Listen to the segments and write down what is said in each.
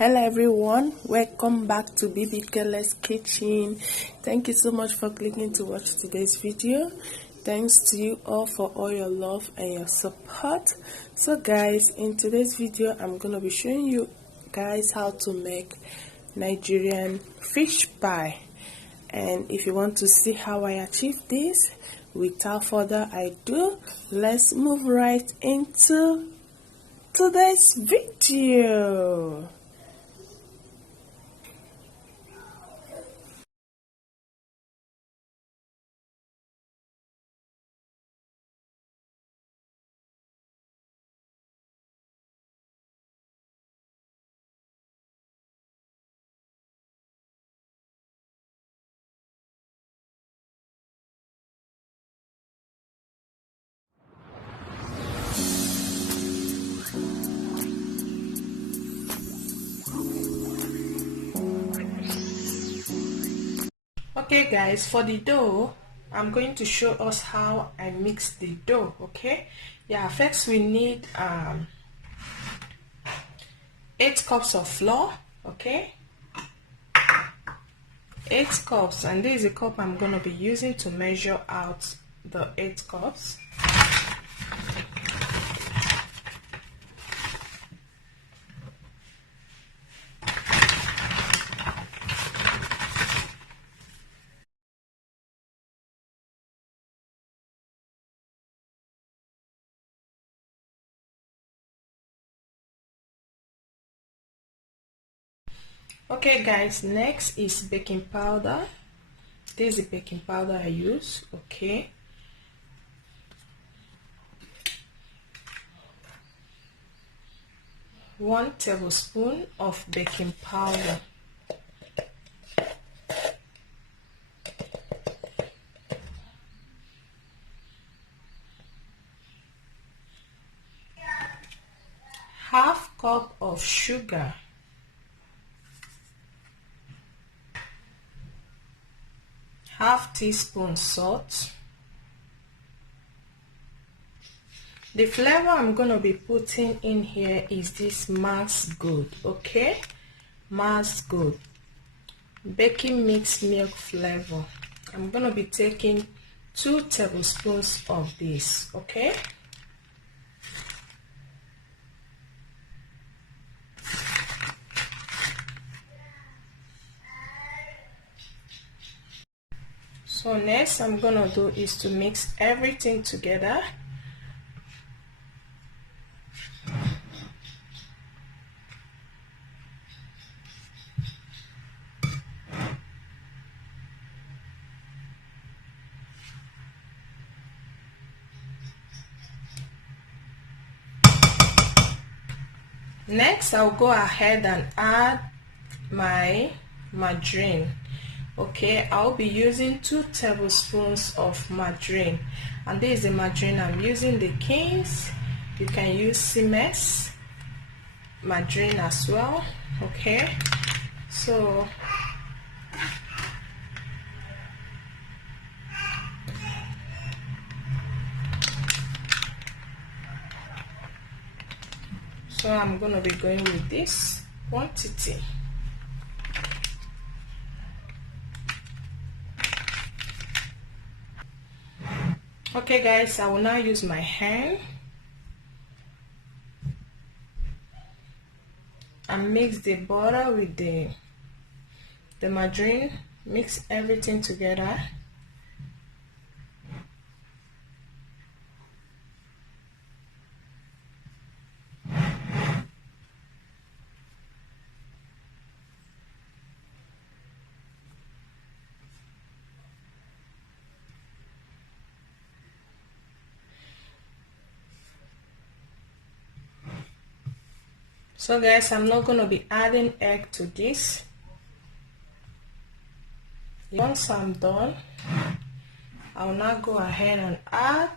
Hello everyone, welcome back to Bbkelez Kitchen. Thank you so much for clicking to watch today's video. Thanks to you all for all your love and your support. So guys, in today's video I'm going to be showing you guys how to make Nigerian fish pie. And if you want to see how I achieve this, without further ado, let's move right into today's video. Okay guys, for the dough, I'm going to show us how I mix the dough. Okay, yeah, first we need 8 cups of flour. Okay, 8 cups, and this is a cup I'm going to be using to measure out the 8 cups. Okay guys, next is baking powder. This is the baking powder I use. Okay, one tablespoon of baking powder. Half cup of sugar. Half teaspoon salt. The flavor I'm going to be putting in here is this Max Good. Okay, Max Good baking mixed milk flavor. I'm going to be taking 2 tablespoons of this. Okay, so next I'm gonna do is to mix everything together. Next I'll go ahead and add my margarine. Okay, I'll be using 2 tablespoons of margarine, and this is the margarine I'm using, the King's. You can use Siemens margarine as well. Okay, so I'm gonna be going with this quantity. Okay guys, I will now use my hand and mix the butter with the margarine. Mix everything together. So guys, I'm not going to be adding egg to this. Once I'm done, I'll now go ahead and add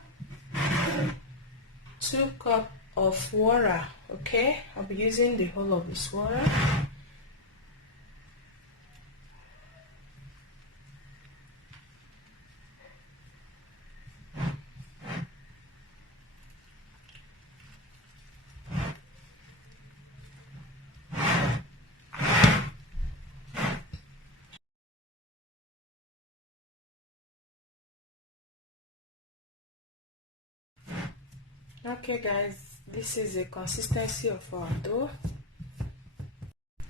2 cups of water. Okay, I'll be using the whole of this water. Okay guys, this is the consistency of our dough.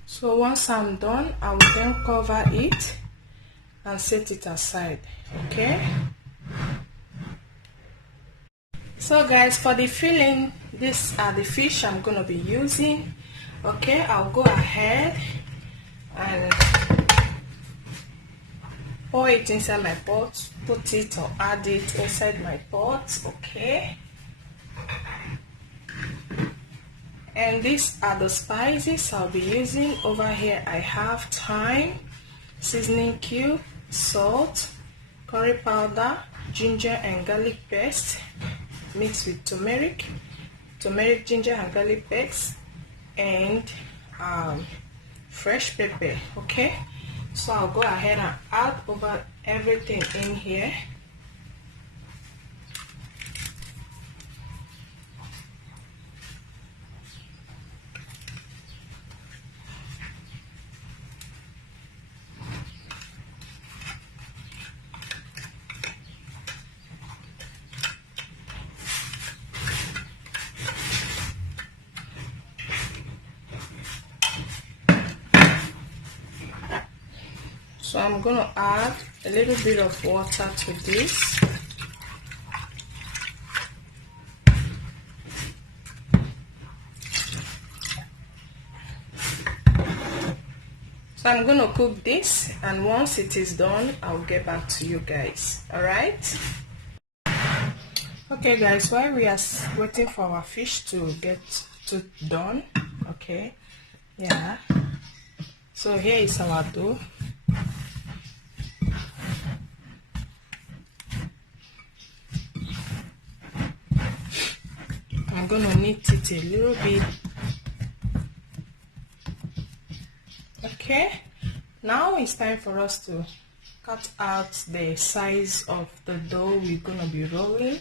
So once I'm done, I will then cover it and set it aside. Okay, so guys, for the filling, these are the fish I'm gonna be using. Okay, I'll go ahead and pour it inside my pot, put it or add it inside my pot. Okay, and these are the spices I'll be using. Over here I have thyme, seasoning cube, salt, curry powder, ginger and garlic paste mixed with turmeric, ginger and garlic paste, and fresh pepper. Okay, so I'll go ahead and add over everything in here. So I'm going to add a little bit of water to this. So I'm going to cook this, and once it is done, I'll get back to you guys. Alright? Okay guys, while we are waiting for our fish to get done, okay, yeah, so here is our dough. I'm gonna knead it a little bit. Okay, now it's time for us to cut out the size of the dough we're gonna be rolling.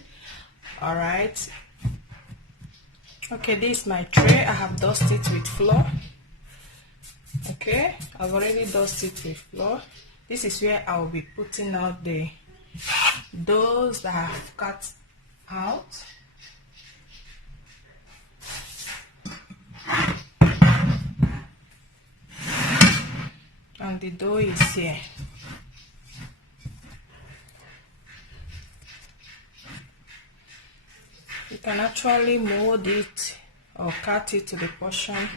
All right, okay, this is my tray. I have dusted it with flour. Okay, I've already dusted it with flour. This is where I'll be putting out the doughs that I have cut out. And the dough is here. You can actually mold it or cut it to the portion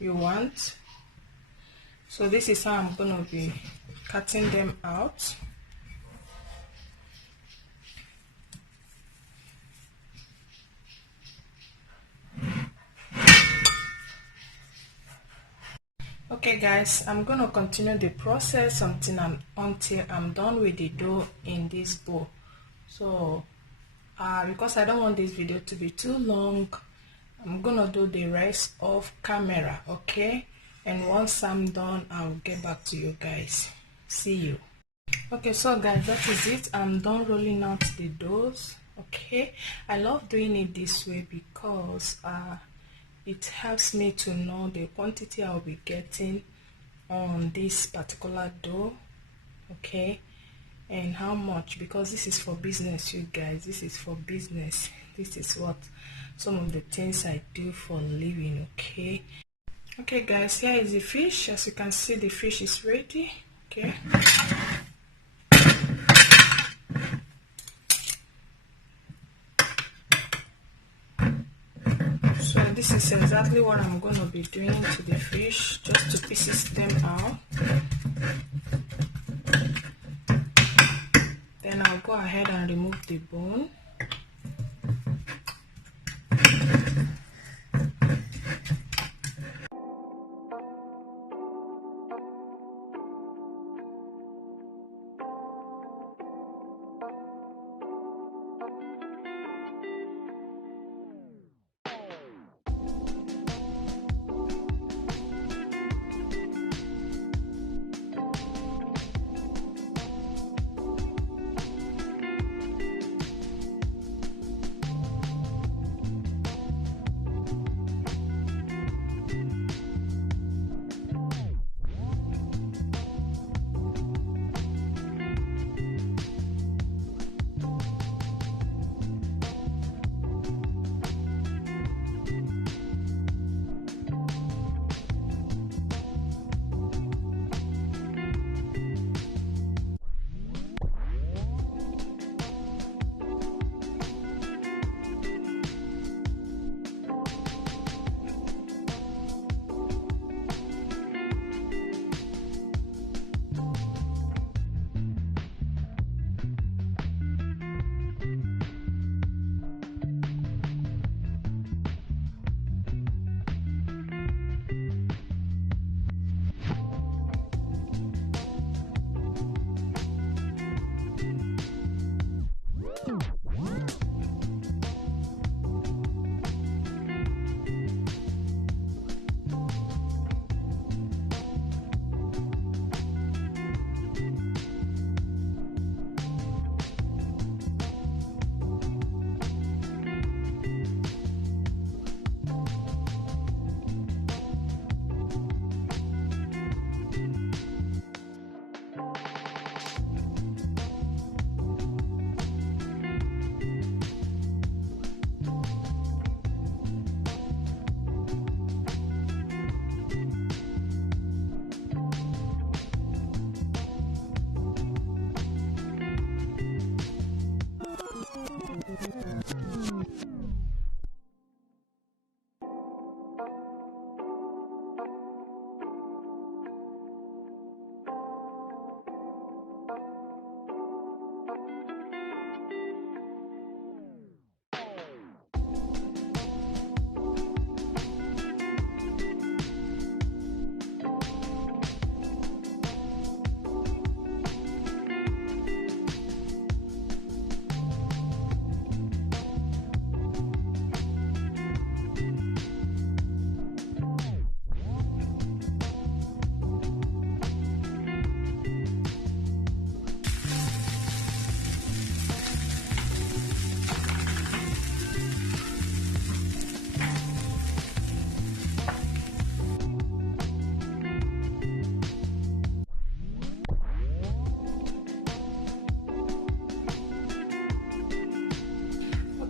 you want. So this is how I'm going to be cutting them out. Okay guys, I'm going to continue the process until I'm done with the dough in this bowl. So because I don't want this video to be too long, I'm going to do the rest off camera. Okay, and once I'm done, I'll get back to you guys. See you. Okay, so guys, that is it. I'm done rolling out the doughs. Okay, I love doing it this way because it helps me to know the quantity I'll be getting on this particular dough. Okay, and how much, because this is for business, you guys. This is for business. This is what some of the things I do for living. Okay, okay guys, here is the fish. As you can see, the fish is ready. Okay, so this is exactly what I'm going to be doing to the fish, just to pieces them out. Then I'll go ahead and remove the bone.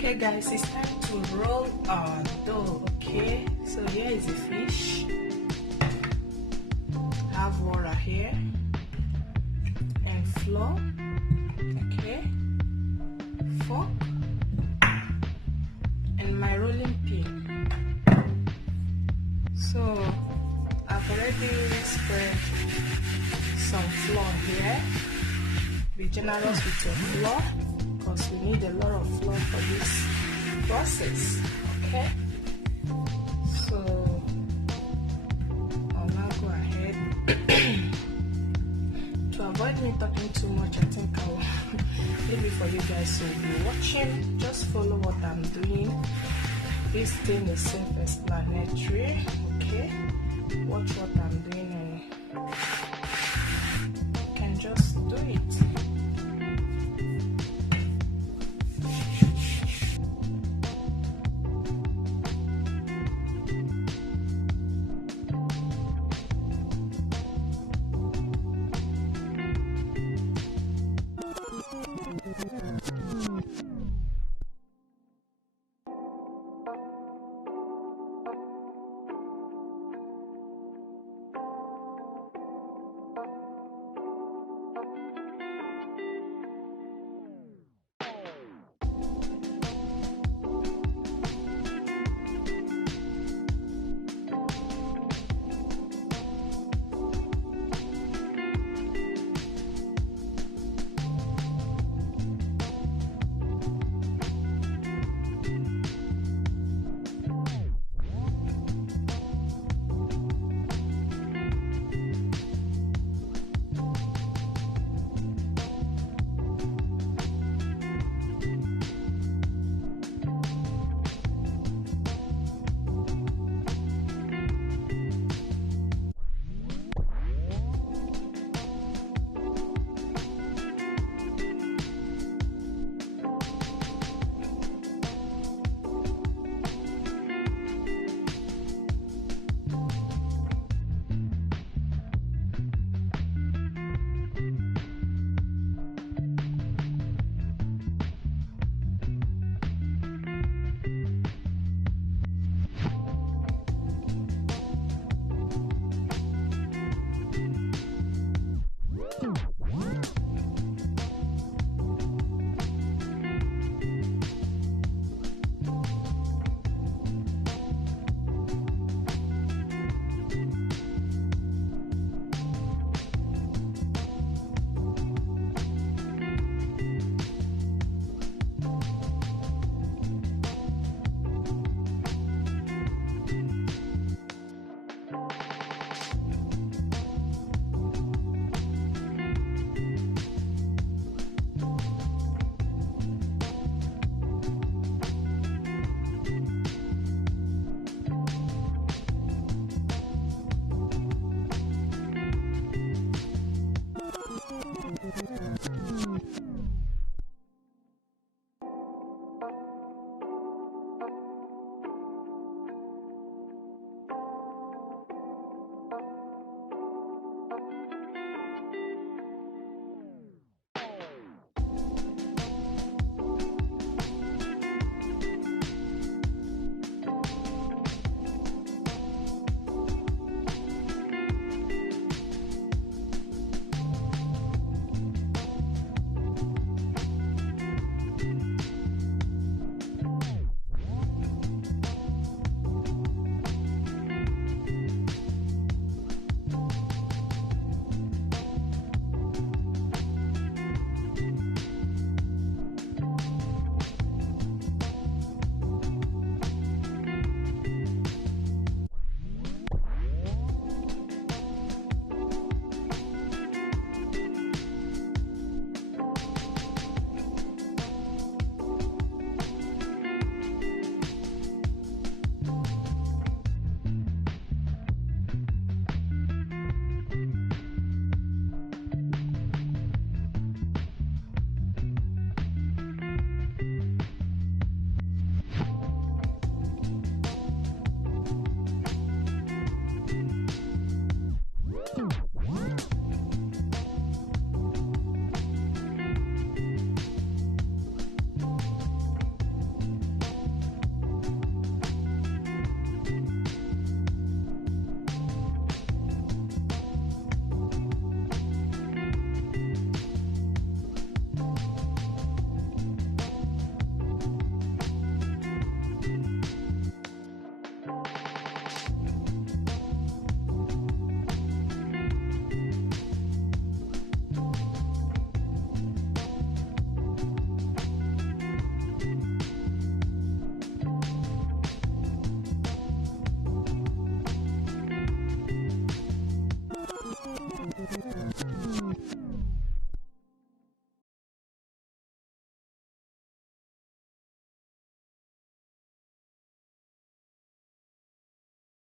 Okay guys, it's time to roll our dough. Okay, so here is the fish. Have water here and flour. Okay, fork and my rolling pin. So I've already spread some flour here. Be generous with your flour because we need a lot of flour for this process. Okay, so I'll now go ahead. To avoid me talking too much, I think I will leave it for you guys to be watching. Just follow what I'm doing. This thing is self-explanatory. Okay, watch what I'm